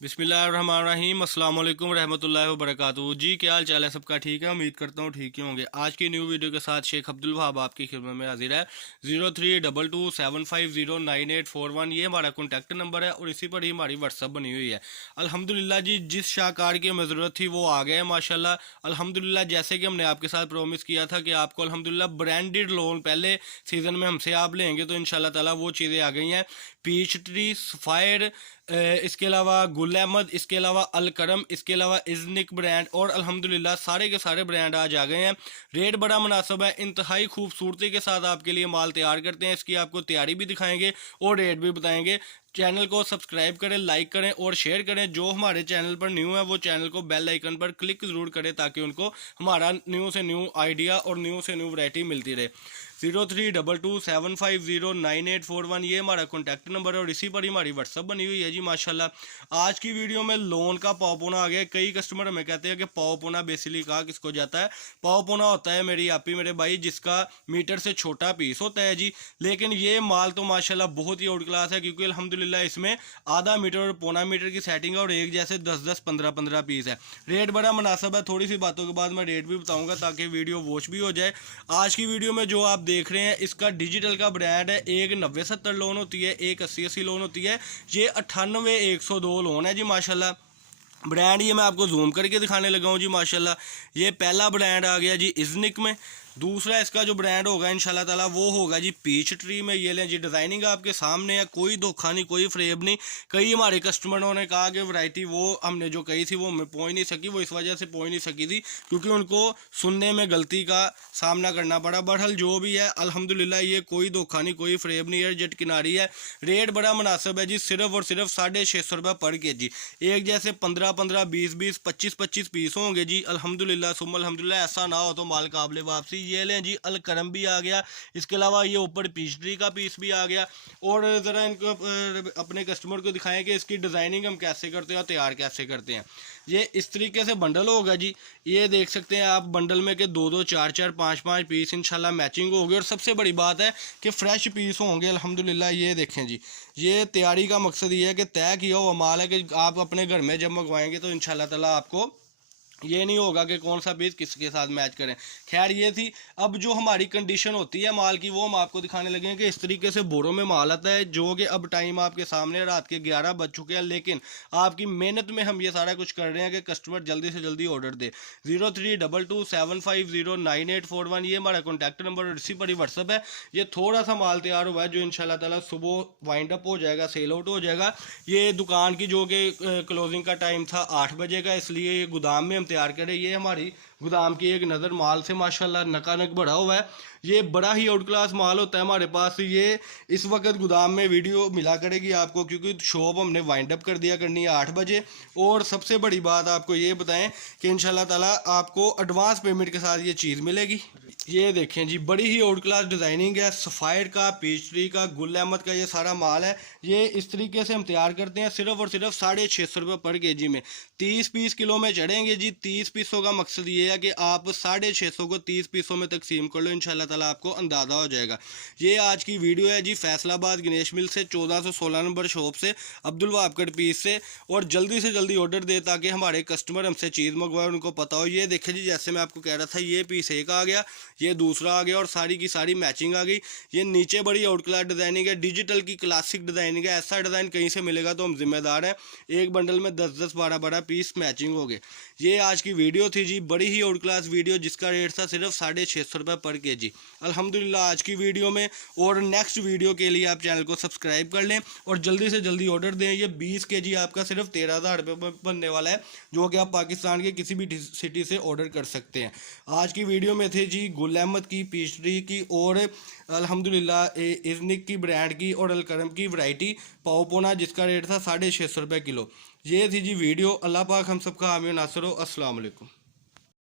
बिस्मिल्लाहिर्रहमानिर्रहीम अस्सलाम वालेकुम रहमतुल्लाहि व बरकातुहू। जी क्या हाल चाल है सबका, ठीक है। उम्मीद करता हूँ ठीक ही होंगे। आज की न्यू वीडियो के साथ शेख अब्दुल वहाब आपकी खिदमत में हाजिर है। 032275098841 ये हमारा कॉन्टैक्ट नंबर है और इसी पर ही हमारी व्हाट्सअप बनी हुई है। अल्हम्दुलिल्लाह जी, जिस शाहकार की हमें ज़रूरत थी वो आ गए माशाल्लाह। अल्हम्दुलिल्लाह, जैसे कि हमने आपके साथ प्रॉमिस किया था कि आपको अल्हम्दुलिल्लाह ब्रांडेड लोन पहले सीज़न में हमसे आप लेंगे, तो इंशाल्लाह ताला वो चीज़ें आ गई हैं। पीच ट्री, सफ़ायर, इसके अलावा गुल अहमद, इसके अलावा अल करम, इसके अलावा इज़निक ब्रांड और अल्हम्दुलिल्लाह सारे के सारे ब्रांड आज आ गए हैं। रेट बड़ा मुनासिब है, इंतहाई खूबसूरती के साथ आपके लिए माल तैयार करते हैं। इसकी आपको तैयारी भी दिखाएंगे और रेट भी बताएंगे। चैनल को सब्सक्राइब करें, लाइक करें और शेयर करें। जो हमारे चैनल पर न्यू है वो चैनल को बेल आइकन पर क्लिक ज़रूर करें ताकि उनको हमारा न्यू से न्यू आइडिया और न्यू से न्यू वैरायटी मिलती रहे। 032275098841 ये हमारा कॉन्टैक्ट नंबर है और इसी पर ही हमारी व्हाट्सअप बनी हुई है जी माशाल्लाह। आज की वीडियो में लोन का पावपोना आ गया। कई कस्टमर हमें कहते हैं कि पावपोना बेसिकली कहा किसको जाता है। पावपोना होता है मेरी आप ही मेरे भाई, जिसका मीटर से छोटा पीस होता है जी। लेकिन ये माल तो माशाल्लाह बहुत ही आउट क्लास है, क्योंकि अल्हम्दुलिल्लाह इसमें आधा मीटर और पौना मीटर की सेटिंग है और एक जैसे 10-10, 15-15 पीस है। रेट बड़ा मुनासिब है। थोड़ी सी बातों के बाद मैं रेट भी बताऊँगा ताकि वीडियो वॉच भी हो जाए। आज की वीडियो में जो आप देख रहे हैं इसका डिजिटल का ब्रांड है। एक 90-70 लोन होती है, एक 80-80 लोन होती है। ये 98-102 लोन है जी माशाल्लाह। ब्रांड ये मैं आपको जूम करके दिखाने लगा हूँ जी माशाल्लाह। ये पहला ब्रांड आ गया जी इज़निक में। दूसरा इसका जो ब्रांड होगा इंशाल्लाह ताला वो होगा जी पीच ट्री में। ये लें जी, डिज़ाइनिंग आपके सामने है, कोई धोखा नहीं, कोई फ्रेब नहीं। कई हमारे कस्टमरों ने कहा कि वैरायटी वो हमने जो कही थी वो हमें पहुँच नहीं सकी। वो इस वजह से पहुँच नहीं सकी थी क्योंकि उनको सुनने में गलती का सामना करना पड़ा। बहरहाल जो भी है अल्हम्दुलिल्लाह ये कोई धोखा नहीं, कोई फ्रेब नहीं है, जेट किनारी है। रेट बड़ा मुनासिब है जी, सिर्फ और सिर्फ 650 रुपये पर केजी। एक जैसे 15-15, 20-20, 25-25 पीस होंगे जी अल्हम्दुलिल्लाह सुम्मा अल्हम्दुलिल्लाह। ऐसा ना हो तो माल काबिल वापसी। ये लें जी अल करम भी आ गया। इसके अलावा ये ऊपर पीच ट्री का पीस भी आ गया। और ज़रा इनको अपने कस्टमर को दिखाएं कि इसकी डिज़ाइनिंग हम कैसे करते हैं और तैयार कैसे करते हैं। ये इस तरीके से बंडल होगा जी। ये देख सकते हैं आप बंडल में कि 2-2, 4-4, 5-5 पीस इंशाल्लाह मैचिंग होगी। और सबसे बड़ी बात है कि फ़्रेश पीस होंगे अल्हम्दुलिल्लाह। ये देखें जी, ये तैयारी का मकसद ये है कि तय किया हुआ माल है कि आप अपने घर में जब मंगवाएंगे तो इंशाल्लाह ताला आपको ये नहीं होगा कि कौन सा पीस किसके साथ मैच करें। खैर ये थी। अब जो हमारी कंडीशन होती है माल की वो हम आपको दिखाने लगे हैं कि इस तरीके से बोरों में माल आता है, जो कि अब टाइम आपके सामने रात के 11 बज चुके हैं। लेकिन आपकी मेहनत में हम ये सारा कुछ कर रहे हैं कि कस्टमर जल्दी से जल्दी ऑर्डर दे। 032275098841 ये हमारा कॉन्टैक्ट नंबर और इसी पर ही व्हाट्सअप है। ये थोड़ा सा माल तैयार हुआ है जो इंशाल्लाह ताला सुबह वाइंड अप हो जाएगा, सेल आउट हो जाएगा। ये दुकान की जो कि क्लोजिंग का टाइम था 8 बजे का, इसलिए ये गोदाम में तैयार करें। ये हमारी गोदाम की एक नज़र माल से माशाल्लाह नकानक बढ़ा हुआ है। ये बड़ा ही आउट क्लास माल होता है हमारे पास। ये इस वक्त गोदाम में वीडियो मिला करेगी आपको, क्योंकि शॉप हमने वाइंड अप कर दिया करनी है 8 बजे। और सबसे बड़ी बात आपको ये बताएं कि इंशाल्लाह ताला आपको एडवांस पेमेंट के साथ ये चीज़ मिलेगी। ये देखें जी, बड़ी ही आउट क्लास डिज़ाइनिंग है। सफ़ायर का, पीच ट्री का, गुल अहमद का ये सारा माल है। ये इस तरीके से हम तैयार करते हैं सिर्फ और सिर्फ 650 रुपये पर केजी में। 30 पीस किलो में चढ़ेंगे जी। 30 पीसों का मकसद ये है कि आप 650 को 30 पीसों में तकसीम कर लो, इंशाल्लाह ताला आपको अंदाज़ा हो जाएगा। ये आज की वीडियो है जी फैसलाबाद गणेश मिल से, 1416 नंबर शॉप से, अब्दुल वहाब कट पीस से। और जल्दी से जल्दी ऑर्डर दे ताकि हमारे कस्टमर हमसे चीज़ मंगवाए, उनको पता हो। ये देखें जी, जैसे मैं आपको कह रहा था, ये पीस एक आ गया, ये दूसरा आ गया और सारी की सारी मैचिंग आ गई। ये नीचे बड़ी आउट क्लास डिज़ाइनिंग है, डिजिटल की क्लासिक डिज़ाइनिंग है। ऐसा डिज़ाइन कहीं से मिलेगा तो हम जिम्मेदार हैं। एक बंडल में 10-10, 12-12 पीस मैचिंग हो गए। ये आज की वीडियो थी जी, बड़ी ही आउट क्लास वीडियो, जिसका रेट था सिर्फ 650 रुपये पर केजी। अल्हम्दुलिल्लाह आज की वीडियो में। और नेक्स्ट वीडियो के लिए आप चैनल को सब्सक्राइब कर लें और जल्दी से जल्दी ऑर्डर दें। ये 20 केजी आपका सिर्फ 13,000 रुपये बनने वाला है, जो कि आप पाकिस्तान के किसी भी सिटी से ऑर्डर कर सकते हैं। आज की वीडियो में थे जी गुल अहमद की, पीच ट्री की और अल्हम्दुलिल्लाह इज़निक की ब्रांड की और अल करम की वैरायटी पावपोना, जिसका रेट था 650 रुपये किलो। ये थी जी वीडियो। अल्लाह पाक हम सबका हामी नासर हो। अस्सलाम वालेकुम।